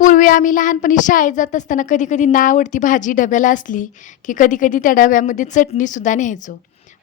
पूर्वी आम्ही लहानपणी शाळेत जात असताना कधी कधी ना आवडती भाजी डब्याला असली की कधी कधी त्या डब्यामध्ये चटणीसुद्धा न्यायचो.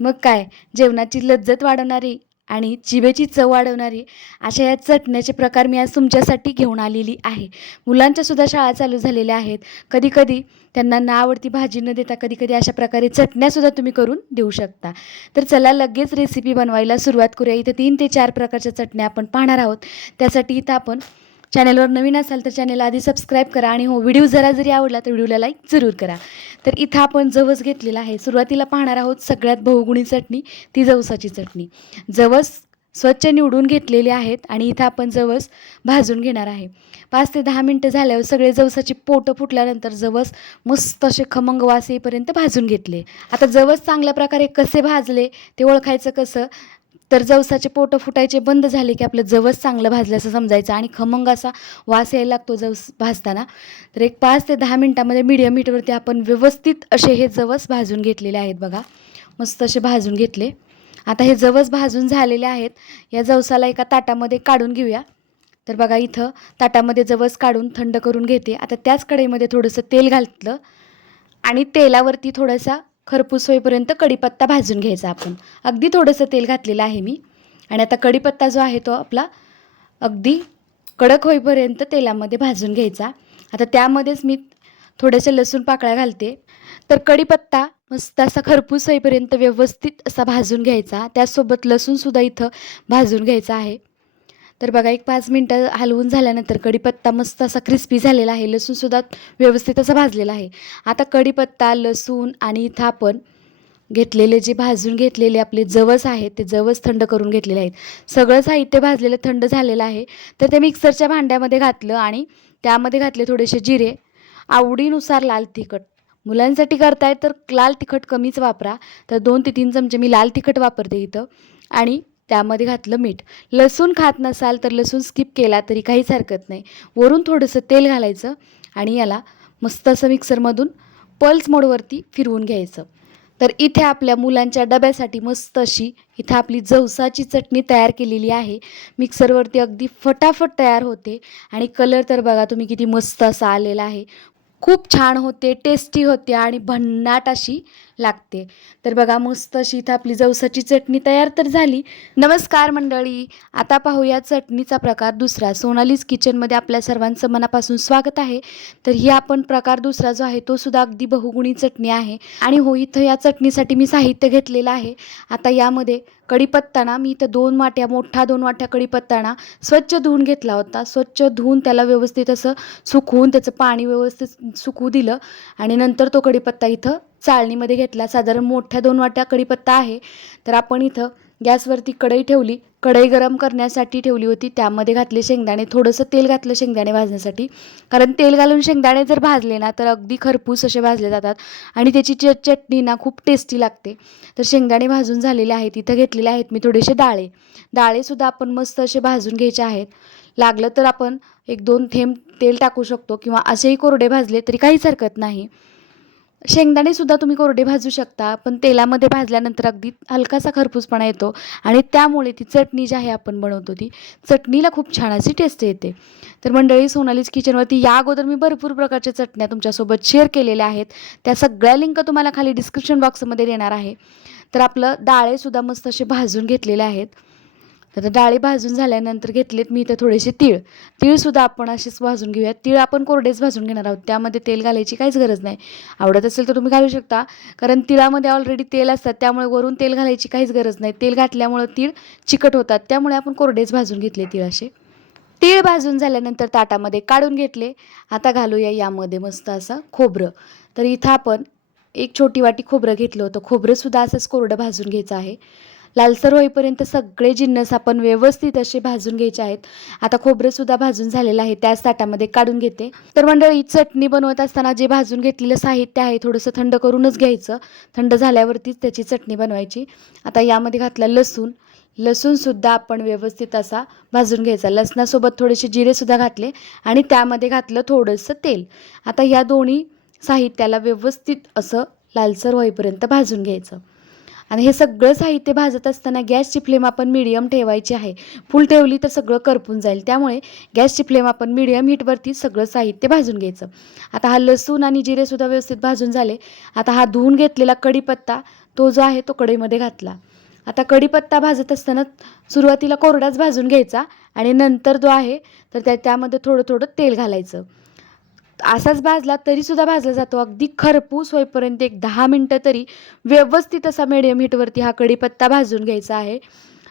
मग काय? जेवणाची लज्जत वाढवणारी आणि जिभेची चव वाढवणारी अशा या चटण्याचे प्रकार मी आज तुमच्यासाठी घेऊन आलेली आहे. मुलांच्यासुद्धा शाळा चालू झालेल्या आहेत. कधी कधी त्यांना ना आवडती भाजी न देता कधी कधी अशा प्रकारे चटण्यासुद्धा तुम्ही करून देऊ शकता. तर चला लगेच रेसिपी बनवायला सुरुवात करूया. इथं तीन ते चार प्रकारच्या चटण्या आपण पाहणार आहोत. त्यासाठी इथं आपण चॅनलवर नवीन असाल तर चॅनेल आधी सबस्क्राईब करा आणि हो व्हिडिओ जरा जरी आवडला तर व्हिडिओला लाईक जरूर करा. तर इथं आपण जवस घेतलेला आहे. सुरुवातीला पाहणार आहोत सगळ्यात बहुगुणी चटणी ती जवसाची चटणी. जवस स्वच्छ निवडून घेतलेले आहेत आणि इथं आपण जवस भाजून घेणार आहे. पाच ते दहा मिनटं झाल्यावर सगळे जवसाची पोटं फुटल्यानंतर जवस मस्त असे खमंग वास येईपर्यंत भाजून घेतले. आता जवस चांगल्या प्रकारे कसे भाजले ते ओळखायचं कसं? तर जवसाचे पोटं फुटायचे बंद झाले की आपलं जवस चांगलं भाजलं असं समजायचं. आणि खमंग असा वास यायला लागतो जवस भाजताना. तर एक पाच ते दहा मिनटामध्ये मीडियम हीटवरती आपण व्यवस्थित असे हे जवस भाजून घेतलेले आहेत बघा. मस्त असे भाजून घेतले. आता हे जवस भाजून झालेले आहेत. या जवसाला एका ताटामध्ये काढून घेऊया. तर बघा इथं ताटामध्ये जवस काढून थंड करून घेते. आता त्याच कढईमध्ये थोडंसं तेल घातलं. आणि तेलावरती थोडासा खरपूस होईपर्यंत कढीपत्ता भाजून घ्यायचा आपण. अगदी थोडंसं तेल घातलेलं आहे मी. आणि आता कढीपत्ता जो आहे तो आपला अगदी कडक होईपर्यंत तेलामध्ये भाजून घ्यायचा. आता त्यामध्येच मी थोडेसे लसूण पाकळ्या घालते. तर कढीपत्ता मस्त असा खरपूस होईपर्यंत व्यवस्थित असा भाजून घ्यायचा. त्याचसोबत लसूणसुद्धा इथं भाजून घ्यायचा आहे. तर बघा एक पाच मिनटं हलवून झाल्यानंतर कढीपत्ता मस्त असा क्रिस्पी झालेला आहे. लसूणसुद्धा व्यवस्थित असा भाजलेला आहे. आता कढीपत्ता लसूण आणि इथं आपण घेतलेले जे भाजून घेतलेले आपले जवस आहेत ते जवस थंड करून घेतलेले आहेत. सगळं साहित्य भाजलेलं थंड झालेलं आहे. तर ते मिक्सरच्या भांड्यामध्ये घातलं आणि त्यामध्ये घातले थोडेसे जिरे. आवडीनुसार लाल तिखट. मुलांसाठी करताय तर लाल तिखट कमीच वापरा. तर दोन ते तीन चमचे मी लाल तिखट वापरते इथं. आणि त्यामध्ये घातलं मीठ. लसूण खात नसाल तर लसूण स्किप केला तरी काहीच हरकत नाही. वरून थोडंसं तेल घालायचं आणि याला मस्त असं मिक्सरमधून पल्स मोडवरती फिरवून घ्यायचं. तर इथे आपल्या मुलांच्या डब्यासाठी मस्त अशी इथं आपली जवसाची चटणी तयार केलेली आहे. मिक्सरवरती अगदी फटाफट तयार होते आणि कलर तर बघा तुम्ही किती मस्त असा आलेला आहे. खूप छान होते टेस्टी होते आणि भन्नाट अशी लागते. तर बघा मस्त अशी इथं आपली जवसाची चटणी तयार तर झाली. नमस्कार मंडळी आता पाहूया चटणीचा प्रकार दुसरा. सोनालीज किचनमध्ये आपल्या सर्वांचं मनापासून स्वागत आहे. तर ही आपण प्रकार दुसरा जो आहे तो सुद्धा अगदी बहुगुणी चटणी आहे. आणि हो इथं या चटणीसाठी मी साहित्य घेतलेलं आहे. आता यामध्ये कढीपत्ताना मी इथं दोन वाट्या मोठा दोन वाट्या कढीपत्ताना स्वच्छ धुवून घेतला होता. स्वच्छ धुवून त्याला व्यवस्थित असं सुकवून त्याचं पाणी व्यवस्थित सुकू दिलं. आणि नंतर तो कढीपत्ता इथं चाळणीमध्ये घेतला. साधारण मोठ्या दोन वाट्या कढीपत्ता आहे. तर आपण इथं गॅसवरती कढई ठेवली. कढई गरम करण्यासाठी ठेवली होती. त्यामध्ये घातले शेंगदाणे. थोडंसं तेल घातलं शेंगदाणे भाजण्यासाठी. कारण तेल घालून शेंगदाणे जर भाजले ना तर अगदी खरपूस असे भाजले जातात. आणि त्याची च चटणी ना खूप टेस्टी लागते. तर शेंगदाणे भाजून झालेले आहेत. इथं घेतलेले आहेत मी थोडेसे डाळे. डाळेसुद्धा आपण मस्त असे भाजून घ्यायचे आहेत. लागलं तर आपण एक दोन थेंब तेल टाकू शकतो. किंवा असेही कोरडे भाजले तरी काहीच हरकत नाही. शेंगदाणेसुद्धा तुम्ही कोरडे भाजू शकता पण तेलामध्ये भाजल्यानंतर अगदी हलकासा खरपूसपणा येतो आणि त्यामुळे ती चटणी जी आहे आपण बनवतो ती चटणीला खूप छान अशी टेस्ट येते. तर मंडळी सोनालीज किचनवरती या अगोदर मी भरपूर प्रकारच्या चटण्या तुमच्यासोबत शेअर केलेल्या आहेत. त्या सगळ्या लिंक तुम्हाला खाली डिस्क्रिप्शन बॉक्समध्ये देणार आहे. तर आपलं डाळेसुद्धा मस्त असे भाजून घेतलेले आहेत. तर डाळी भाजून झाल्यानंतर घेतलेत मी इथं थोडेसे तीळ. तीळसुद्धा आपण असेच भाजून घेऊयात. तीळ आपण कोरडेच भाजून घेणार आहोत. त्यामध्ये तेल घालायची काहीच गरज नाही. आवडत असेल तर तुम्ही घालू शकता. कारण तिळामध्ये ऑलरेडी तेल असतात. त्यामुळे वरून तेल घालायची काहीच गरज नाही. तेल घातल्यामुळं तीळ चिकट होतात. त्यामुळे आपण कोरडेच भाजून घेतले तीळ असे. तीळ भाजून झाल्यानंतर ताटामध्ये काढून घेतले. आता घालूया यामध्ये मस्त असं खोबरं. तर इथं आपण एक छोटी वाटी खोबरं घेतलं होतं. खोबरंसुद्धा असंच कोरडं भाजून घ्यायचं आहे. लालसर होईपर्यंत सगळे जिन्नस आपण व्यवस्थित असे भाजून घ्यायचे आहेत. आता खोबरंसुद्धा भाजून झालेलं आहे त्याच ताटामध्ये काढून घेते. तर मंडळी चटणी बनवत असताना जे भाजून घेतलेलं साहित्य आहे थोडंसं थंड करूनच घ्यायचं. थंड झाल्यावरतीच त्याची चटणी बनवायची. आता यामध्ये घातला लसूण. लसूणसुद्धा आपण व्यवस्थित असा भाजून घ्यायचा. लसणासोबत थोडेसे जिरेसुद्धा घातले आणि त्यामध्ये घातलं थोडंसं तेल. आता या दोन्ही साहित्याला व्यवस्थित असं लालसर होईपर्यंत भाजून घ्यायचं. आणि हे सगळं साहित्य भाजत असताना गॅसची फ्लेम आपण मिडियम ठेवायची आहे. फुल ठेवली तर सगळं करपून जाईल. त्यामुळे गॅसची फ्लेम आपण मिडियम हीटवरती सगळं साहित्य भाजून घ्यायचं. आता हा लसूण आणि जिरेसुद्धा व्यवस्थित भाजून झाले. आता हा धुवून घेतलेला कढीपत्ता तो जो आहे तो कढईमध्ये घातला. आता कढीपत्ता भाजत असताना सुरुवातीला कोरडाच भाजून घ्यायचा आणि नंतर जो आहे तर त्या त्यामध्ये थोडं थोडं तेल घालायचं. असाच भाजला तरीसुद्धा भाजला जातो. अगदी खरपूस होईपर्यंत एक दहा मिनटं तरी व्यवस्थित असा मिडियम हीटवरती हा कढीपत्ता भाजून घ्यायचा आहे.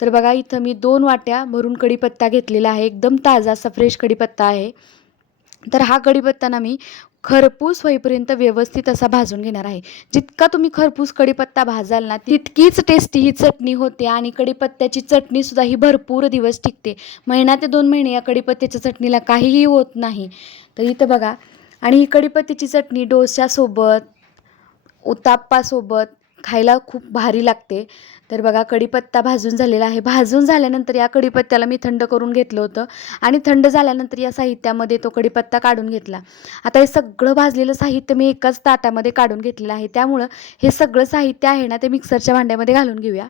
तर बघा इथं मी दोन वाट्या भरून कढीपत्ता घेतलेला आहे. एकदम ताजा असा फ्रेश कढीपत्ता आहे. तर हा कढीपत्ताना मी खरपूस होईपर्यंत व्यवस्थित असा भाजून घेणार आहे. जितका तुम्ही खरपूस कढीपत्ता भाजाल ना तितकीच टेस्टी ही चटणी होते आणि कढीपत्त्याची चटणीसुद्धा ही भरपूर दिवस टिकते. महिना ते दोन महिने या कढीपत्त्याच्या चटणीला काहीही होत नाही. तर इथं बघा आणि ही कढीपत्त्याची चटणी डोश्यासोबत उत्ताप्पासोबत खायला खूप भारी लागते. तर बघा कढीपत्ता भाजून झालेला आहे. भाजून झाल्यानंतर या कढीपत्त्याला मी थंड करून घेतलं होतं आणि थंड झाल्यानंतर या साहित्यामध्ये तो कढीपत्ता काढून घेतला. आता हे सगळं भाजलेलं साहित्य मी एकाच ताटामध्ये काढून घेतलेलं आहे. त्यामुळं हे सगळं साहित्य आहे ना ते मिक्सरच्या भांड्यामध्ये घालून घेऊया.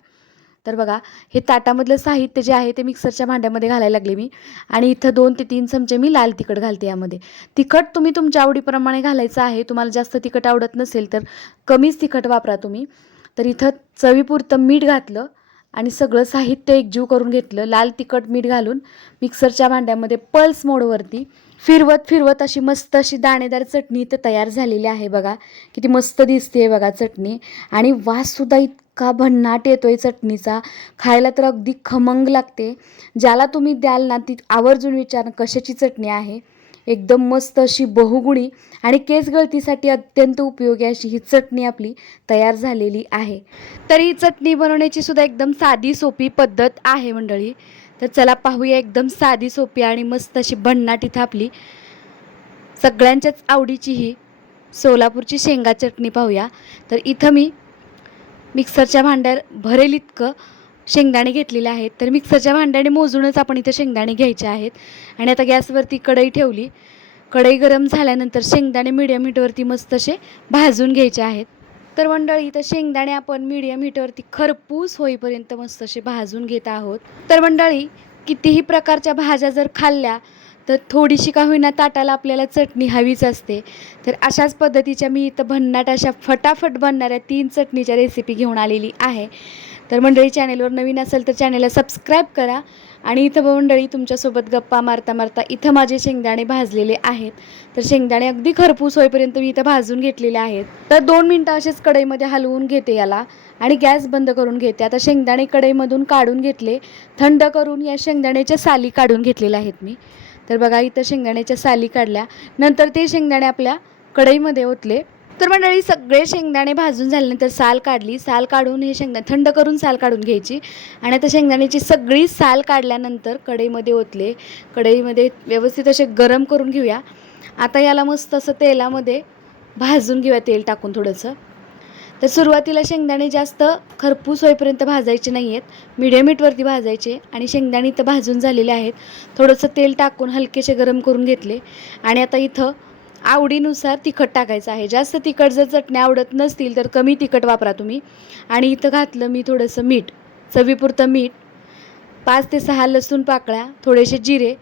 तर बघा हे ताटामधलं साहित्य जे आहे ते मिक्सरच्या भांड्यामध्ये घालायला लागले मी. आणि इथं दोन ते तीन चमचे मी लाल तिखट घालते यामध्ये. तिखट तुम्ही तुमच्या आवडीप्रमाणे घालायचं आहे. तुम्हाला जास्त तिखट आवडत नसेल तर कमीच तिखट वापरा तुम्ही. तर इथं चवीपुरतं मीठ घातलं आणि सगळं साहित्य एकजीव करून घेतलं. लाल तिखट मीठ घालून मिक्सरच्या भांड्यामध्ये पल्स मोडवरती फिरवत फिरवत अशी मस्त अशी दाणेदार चटणी इथं तयार झालेली आहे बघा. किती मस्त दिसते बघा चटणी. आणि वाससुद्धा इतका भन्नाट येतोय चटणीचा. खायला तर अगदी खमंग लागते. ज्याला तुम्ही द्याल ना ती आवर्जून विचार कशाची चटणी आहे. एकदम मस्त अशी बहुगुणी आणि केस गळतीसाठी अत्यंत उपयोगी अशी ही चटणी आपली तयार झालेली आहे. तर ही चटणी बनवण्याची सुद्धा एकदम साधी सोपी पद्धत आहे मंडळी. तर चला पाहूया एकदम साधी सोपी आणि मस्त अशी भन्नाट इथं आपली सगळ्यांच्याच आवडीची ही सोलापूरची शेंगा चटणी पाहूया. तर इथं मी मिक्सरच्या भांड्यात भरेल इतकं शेंगदाणे घेतलेले आहेत. तर मिक्सरच्या भांड्याने मोजूनच आपण इथं शेंगदाणे घ्यायचे आहेत. आणि आता गॅसवरती कढई ठेवली. कढई गरम झाल्यानंतर शेंगदाणे मिडियम हीटवरती मस्त असे भाजून घ्यायचे आहेत. तर मंडळी इथं शेंगदाणे आपण मिडियम हीटवरती खरपूस होईपर्यंत मस्त असे भाजून घेत आहोत. तर मंडळी कितीही प्रकारच्या भाज्या जर खाल्ल्या तर थोडीशी का होईना ताटाला आपल्याला चटणी हवीच असते. तर अशाच पद्धतीच्या मी इथं भन्नाट अशा फटाफट बनणाऱ्या तीन चटणीच्या रेसिपी घेऊन आलेली आहे. तर मंडळी चॅनेलवर नवीन असेल तर चॅनेलला सबस्क्राईब करा आणि इथं मंडळी तुमच्यासोबत गप्पा मारता मारता इथं माझे शेंगदाणे भाजलेले आहेत. तर शेंगदाणे अगदी खरपूस होईपर्यंत मी इथं भाजून घेतलेले आहेत. तर दोन मिनटं असेच कढईमध्ये हलवून घेते याला आणि गॅस बंद करून घेते. आता शेंगदाणे कढईमधून काढून घेतले. थंड करून या शेंगदाण्याच्या साली काढून घेतलेल्या आहेत मी. तर बघा इथं शेंगदाण्याच्या साली काढल्या. नंतर ते शेंगदाणे आपल्या कढईमध्ये ओतले. तर मंडळी सगळे शेंगदाणे भाजून झाल्यानंतर साल काढली. साल काढून हे शेंगदाणे थंड करून साल काढून घ्यायची. आणि आता शेंगदाण्याची सगळी साल काढल्यानंतर कढईमध्ये ओतले. कढईमध्ये व्यवस्थित असे गरम करून घेऊया. आता याला मस्त असं तेलामध्ये भाजून घेऊया तेल टाकून थोडंसं. तर सुरुवातीला शेंगदाणे जास्त खरपूस होईपर्यंत भाजायचे नाही आहेत मिडियम हीटवरती भाजायचे आणि शेंगदाणे इथं भाजून झालेले आहेत. थोडंसं तेल टाकून हलकेसे गरम करून घेतले. आणि आता इथं आवडीनुसार तिखट टाकायचं आहे. जास्त तिखट जर चटण्या आवडत नसतील तर कमी तिखट वापरा तुम्ही. आणि इथं घातलं मी थोडंसं मीठ. चवीपुरतं मीठ. पाच ते सहा लसूण पाकळ्या थोडेसे जिरे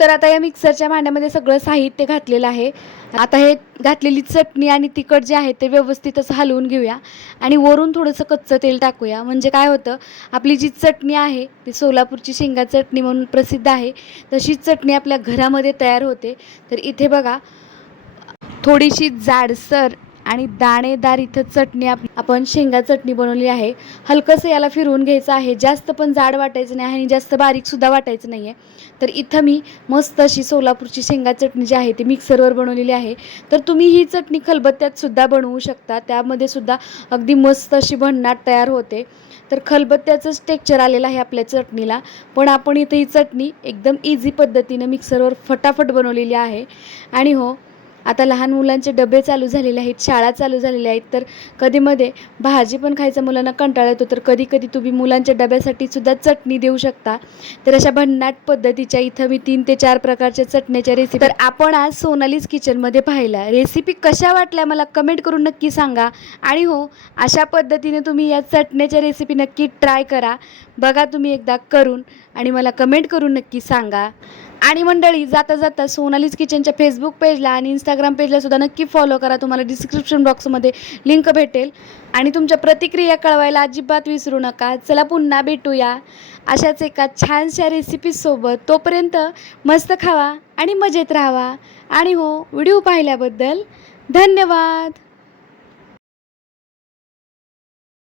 तर आता या मिक्सरच्या भांड्यामध्ये सगळं साहित्य घातलेलं आहे. आता हे घातलेली चटणी आणि तिखट जे आहे ते व्यवस्थित असं हलवून घेऊया. आणि वरून थोडंसं कच्चं तेल टाकूया. म्हणजे काय होतं आपली जी चटणी आहे ती सोलापूरची शेंगा चटणी म्हणून प्रसिद्ध आहे. तशीच चटणी आपल्या घरामध्ये तयार होते. तर इथे बघा थोडीशी जाडसर आणि दाणेदार इथं चटणी आप आपण शेंगा चटणी बनवली आहे. हलकंसं याला फिरवून घ्यायचं आहे. जास्त पण जाड वाटायचं नाही आणि जास्त बारीकसुद्धा वाटायचं नाही आहे तर इथं मी मस्त अशी सोलापूरची शेंगा चटणी जी आहे ती मिक्सरवर बनवलेली आहे. तर तुम्ही ही चटणी खलबत्त्यातसुद्धा बनवू शकता. त्यामध्ये सुद्धा अगदी मस्त अशी भन्नाट तयार होते. तर खलबत्त्याचंच टेक्चर आलेलं आहे आपल्या चटणीला. पण आपण इथं ही चटणी एकदम इझी पद्धतीनं मिक्सरवर फटाफट बनवलेली आहे. आणि हो आता लहान मुलांचे डबे चालू झालेले आहेत शाळा चालू झालेल्या आहेत तर कधीमध्ये भाजी पण खायचा मुलांना कंटाळा येतो तर कधी कधी तुम्ही मुलांच्या डब्यासाठी सुद्धा चटणी देऊ शकता. तर अशा भन्नाट पद्धतीच्या इथं मी तीन ते चार प्रकारच्या चटण्याच्या रेसिपी तर आपण आज सोनालीज किचनमध्ये पाहिला. रेसिपी कशा वाटल्या मला कमेंट करून नक्की सांगा. आणि हो अशा पद्धतीने तुम्ही या चटण्याच्या रेसिपी नक्की ट्राय करा. बघा तुम्ही एकदा करून आणि मला कमेंट करून नक्की सांगा. आणि मंडळी जाता जाता सोनालीज किचनच्या फेसबुक पेजला आणि इंस्टाग्राम पेजला सुद्धा नक्की फॉलो करा. तुम्हाला डिस्क्रिप्शन बॉक्समध्ये लिंक भेटेल. आणि तुमच्या प्रतिक्रिया कळवायला अजिबात विसरू नका. चला पुन्हा भेटूया. अशाच एका छानशा रेसिपीसोबत तोपर्यंत मस्त खावा आणि मजेत राहावा. आणि हो व्हिडिओ पाहिल्याबद्दल धन्यवाद.